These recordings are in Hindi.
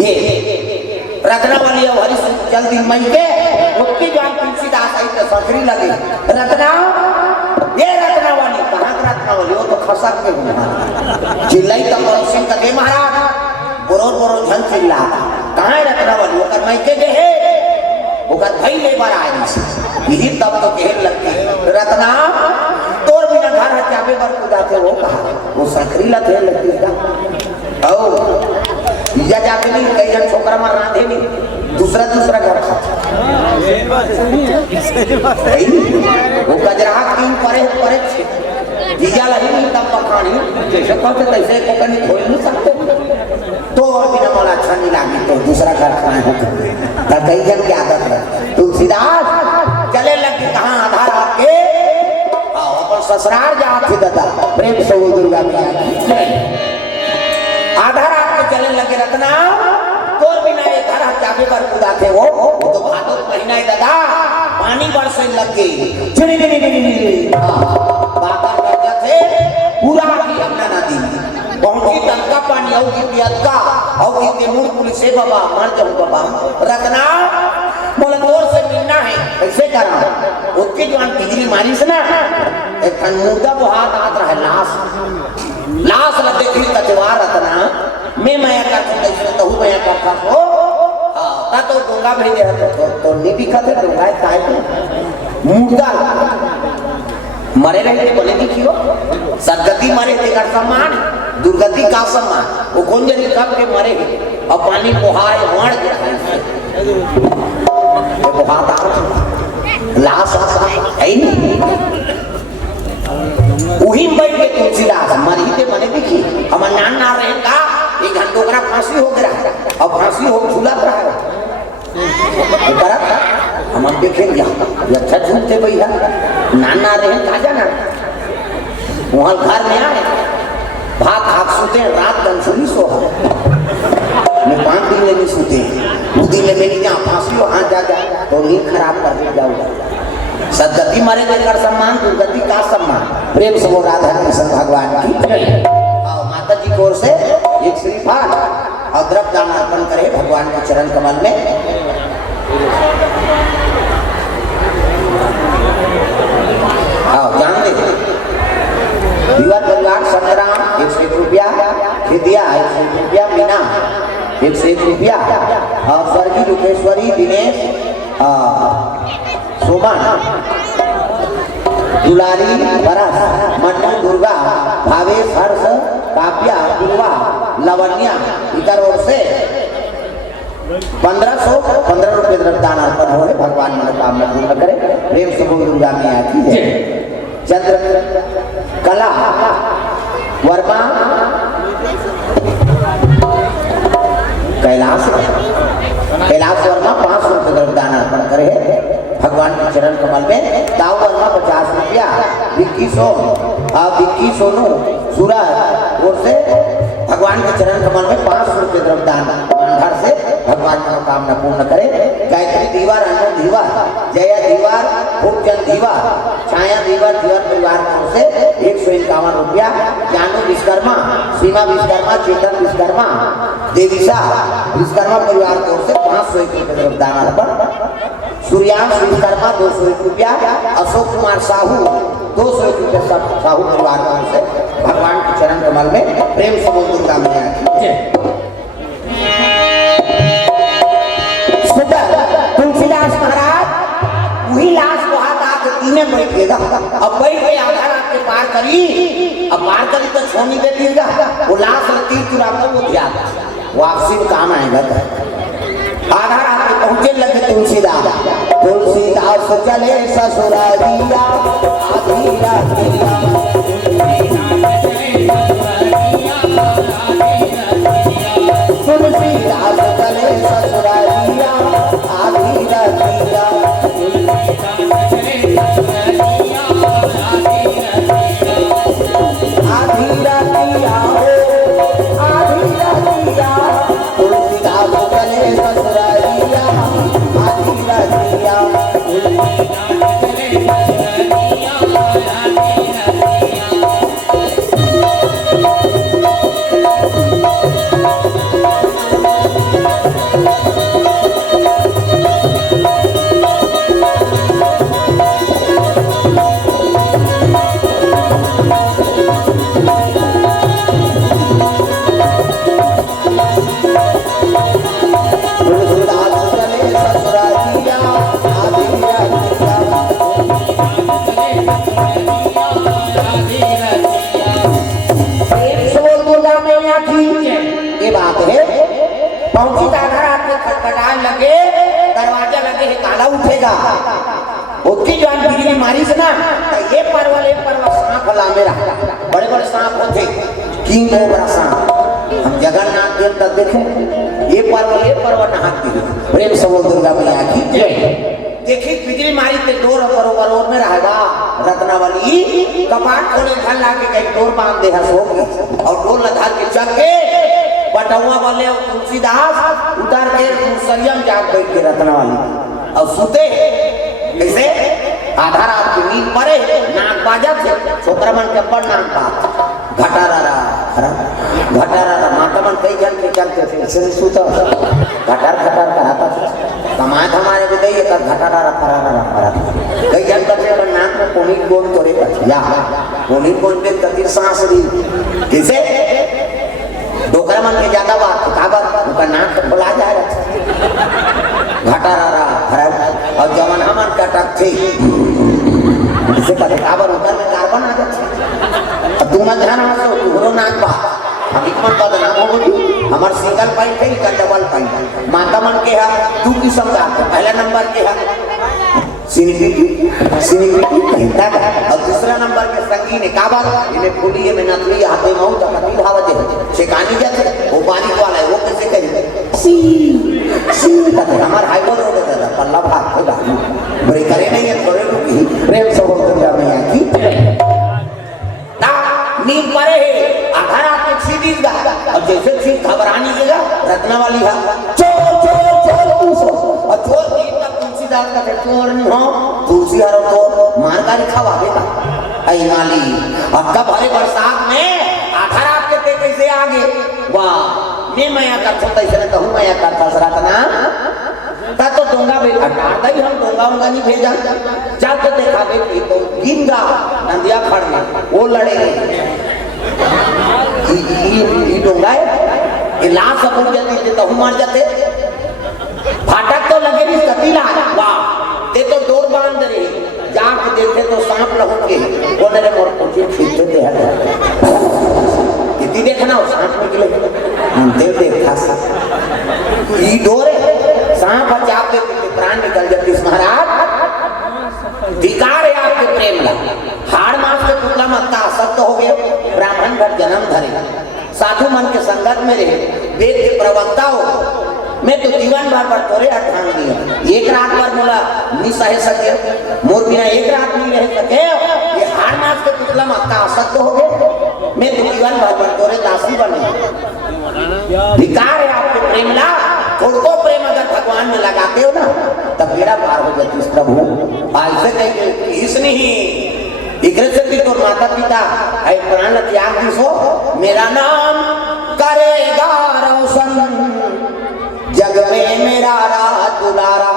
ये रत्नावली और हरी जल्दी मई के उसकी जान तुलसीदास आई तो सखरी लगी रत्ना ये रत्नावली कहाँ रत्नावली वो तो खसक के चिल्लाई तो सिंह कहे महाराज बोरो बोरो झन चिल्ला कहाँ है रत्नावली वो कर मई के जे है वो कर भाई ले बार आए यही तब तो कह लगती रत्ना तोर बिना घर हत्याबे बर जाते वो कहा वो सखरी लगे लगती है ओ या जाके नहीं कई जन छोकरा मार राधे नहीं दूसरा दूसरा घर खाता वो गजरा क्यों परे परे जीजा लही नहीं तब पकानी जैसे कहते तैसे को कहीं खोल नहीं सकते तो और बिना मला अच्छा नहीं लागी तो दूसरा घर खाए हो तब कई जन की आदत है तुलसीदास चले लग कहाँ आधार आपके अपन ससुराल जाते दादा प्रेम से वो दुर्गा मैया आधार आपके चले लगे रत्ना तोर बिना ये घर जाके पर खुदा थे वो तो भादों महीना ही दादा पानी बरसे लग गई बाबा करते थे पूरा की यमुना नदी पहुंची तक का पानी आओ की का आओ की मूल पुलिस से बाबा मर जाऊं बाबा रत्ना बोले तोर से मिलना है कैसे करा उसकी जवान बिजली मारी से ना एक मुर्दा वो हाथ हाथ रहा लाश लाश लगे थी कचवार रत्ना मैं माया करता कैसे तो हूँ माया करता हो ता तो डोंगा भेजे तो नहीं दिखा थे डोंगा काय पे मुर्दा मरे रहे बोले देखियो सदगति मरे थे कर सम्मान दुर्गति का सम्मान वो कौन जनी कब के मरे और पानी मुहार वण गया वो हाथ लाश है नहीं वही बैठ के तुलसीदास मरी थे मने देखी हमार नान ना रहे का एक घंटों फांसी हो गया अब फांसी हो झूला रहा है हम देखेंगे अच्छा झूठते भैया नाना रहे कहा जाना वहां घर में आए भात हाथ सोते रात कंसुली सो मैं 5 दिन में नहीं सोते दिन में मेरी जहाँ फांसी हो हाँ जा तो नींद खराब कर जाऊंगा सदगति मरे देकर सम्मान दुर्गति का सम्मान प्रेम से वो राधा कृष्ण भगवान की माता जी की ओर से एक श्रीफल और द्रव्य दान अर्पण करे भगवान के चरण कमल में जान दे विवाह परिवार संग्राम 101 रुपया विद्या 101 रुपया मीना 101 रुपया और स्वर्गीय रुपेश्वरी दिनेश सोमन दुलारी बरस मन्नू दुर्गा भावेश हर्ष काव्या पूर्वा लवन्या इधर ओर से 1515 रुपये दान अर्पण हो भगवान मनोकामना पूर्ण करे प्रेम से दुर्गा मैया की जय चंद्र कला वर्मा कैलाश वर्मा 500 रुपये दान अर्पण करे भगवान के चरण कमल में दाऊ वर्मा 50 रुपया विक्की सोनू सूरज और से भगवान के चरण कमल में 500 रुपये दान भंडार से भगवान मनोकामना पूर्ण करे गायत्री दीवार अनु दीवार जया दीवार भूपचंद दीवार छाया दीवार दीवार परिवार से 151 रुपया जानू विश्वकर्मा सीमा विश्वकर्मा चेतन विश्वकर्मा देवीसा विश्वकर्मा परिवार की ओर से 501 रुपये दान अर्पण सूर्यांश विश्वकर्मा 201 रुपया अशोक कुमार साहू 201 रुपये साहू परिवार की ओर से भगवान के चरण कमल में प्रेम से दुर्गा मैया तुलसीदास महाराज वही लाश को हाथ आके तीने बैठेगा अब बैठ गए आधार आपके पार करी अब पार करी तो छोड़ नहीं देगा वो लाश तीर चुरा कर वो ध्यान वापसी में काम आएगा आधार आपके पहुंचे लगे तुलसीदास चले ससुरालिया आधी रातिया तुलसीदास चले ससुरालिया आधी रातिया आधी रातिया तुलसीदास चले ससुरालिया आधी रातिया कटार लगे दरवाजा लगे है काला उठेगा उसकी जान बिजली मारी से ना तो ये परवल सांप हला मेरा बड़े बड़े सांप होते किंग कोबरा सांप हम जगन्नाथ देव तक देखे ये परवल नहात दी प्रेम समो दुर्गा मैया की जय देखी बिजली मारी ते डोर और में रहेगा रत्नावली कपाट खोले घर लाके कहीं डोर बांध दे सोगी और डोर लगा के चल के बटुआ वाले तुलसीदास उतार के संयम जाग बैठ के रत्नावली और सुते ऐसे आधा रात की नींद पड़े नाक बाजा थे छोकरा मन के पर नाक बात घटारा माता मन कई जन के चलते थे सिर सुता घटार कराता था कमाए हमारे भी गई है घटारा फरा कई जन करते पर नाक में कोनी गोल तोड़े या कोनी गोल पे कतिर सांस ली किसे डोकरा मन के ज्यादा बात काबर उनका नाक खुला जाएगा घटारा फरा और जवन हमन का टक थे इसे कहते काबर ऊपर में कार्बन आ जाते अब तुम ध्यान रखो तुहरो नाक बा हम इकमन का नाम होगी हमार सिंगल पॉइंट है का डबल पॉइंट माता मन के है दो किस्म का पहला नंबर के है सिनिविटी कहता है और दूसरा नंबर के संगीन है काबर इन्हें फूली है मेहनत ली हाथे माऊ तकती भावते है शेकानी जाते वो पानी वाला है वो कैसे करेंगे सी कहते हमार हाईवे रोड है पल्ला भाग होगा बड़े करे नहीं है थोड़े रुकी प्रेम सब दुर्गा मैया की ना नींद पड़े है आधा रात में सीधी गा और जैसे सीध घबरानी के रत्नावली है चोर और चोर नींद तक तुलसीदास का चोर नहीं हो तुलसी हरो तो मारकारी खावा देगा ऐ नाली और कब हरे बरसात में आधा रात के कैसे आगे वाह मैं करता था इसने कहूँ मैं करता रत्ना ता तो डोंगा भी हटाता ही हम डोंगा नहीं भेजा चल तो देखा बेटी तो गिंगा नंदिया खड़ में वो लड़ेंगे ये डोंगा है ये लाश सब उड़ जाती तो हम मार जाते फाटक तो लगे नहीं कतीला वाह ते तो डोर बांध रहे जाके देखे तो सांप लहोगे वो मेरे मोर कुछ खींचते थे इतनी देखना हो सांप निकले हम देव खास ये डोर सांप बचाव के प्राण निकल जाती महाराज धिकार है आपके प्रेम ला हाड़ मास के टुकड़ा मत्ता सत्य हो गए ब्राह्मण घर जन्म धरे साधु मन के संगत में रहे वेद के प्रवक्ता हो मैं तो जीवन भर पर तोरे अठान दिया एक रात पर बोला नहीं सह सके मोर बिना एक रात नहीं रह सके ये हाड़ मास के टुकड़ा मत्ता असत्य हो गए मैं तो जीवन भर पर तोरे दासी बने धिकार है आपके प्रेम ला थोड़को प्रेम अगर भगवान में लगाते हो ना तब बेड़ा पार हो जाती है प्रभु आज से कहीं इसने ही इग्रसती तो माता पिता है प्राण त्याग दिसो मेरा नाम करेगा रोशन जग में मेरा रात दुलारा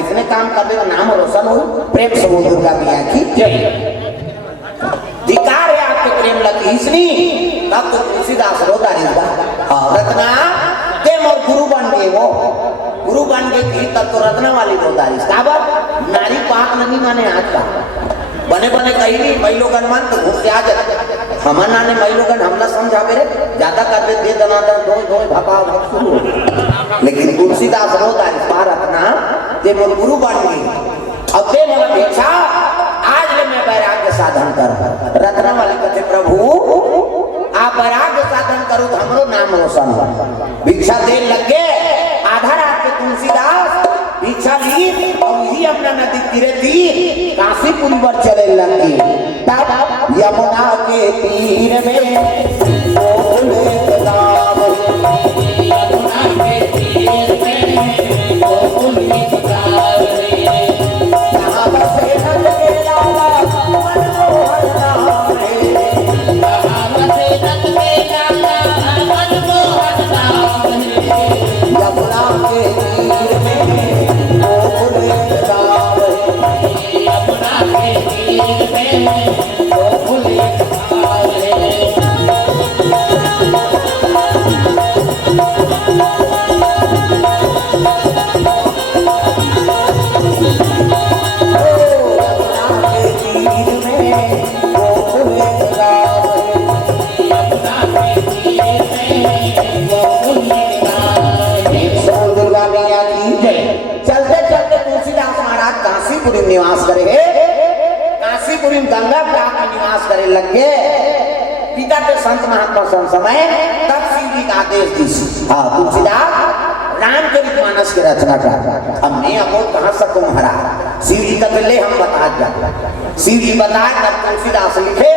ऐसने काम कर देगा नाम रोशन हो प्रेम समूह दुर्गा मैया की जय धिकार है आपके प्रेम लगी इसनी तब तो तुलसीदास रोता रहेगा रत्ना ते मोर गुरु बन गए वो गुरु बन गए थी तब तो रत्नावली रोता रही काबर नारी पाक नहीं माने आज का बने बने कहीं नहीं महिलोगन मान तो घुस आ जाते हमारे नाने महिलोगन हमला समझा मेरे ज्यादा कर दे दनादन दो भपा शुरू लेकिन तुलसीदास रोता है भारत ना ते मोर गुरु बन गई अब ते मोर भिक्षा आज ले मैं वैराग्य साधन कर रत्नावली कहते प्रभु आप वैराग्य साधन करो तो हमरो नाम रोशन हो भिक्षा दे लगे आधा रात के तुलसीदास भिक्षा ली और ही अपना नदी तीरे थी काशीपुर पर चले लगी तब यमुना के तीर में बोले तालाब यमुना के तीर में बोले तालाब यहाँ बसे नंद के लाला मनमोहन नाम है यहाँ बसे नंद के लाला मनमोहन नाम है यमुना के तीर में यमुना के तीर में करे लग गए पिता के संत महात्मा समय तब शिव जी का आदेश दी। हाँ तुलसीदास रामचरित मानस की रचना कर हमने अबोध कहाँ सकूं हरा शिव जी का ले हम बता जा शिव जी बताए तब तुलसीदास लिखे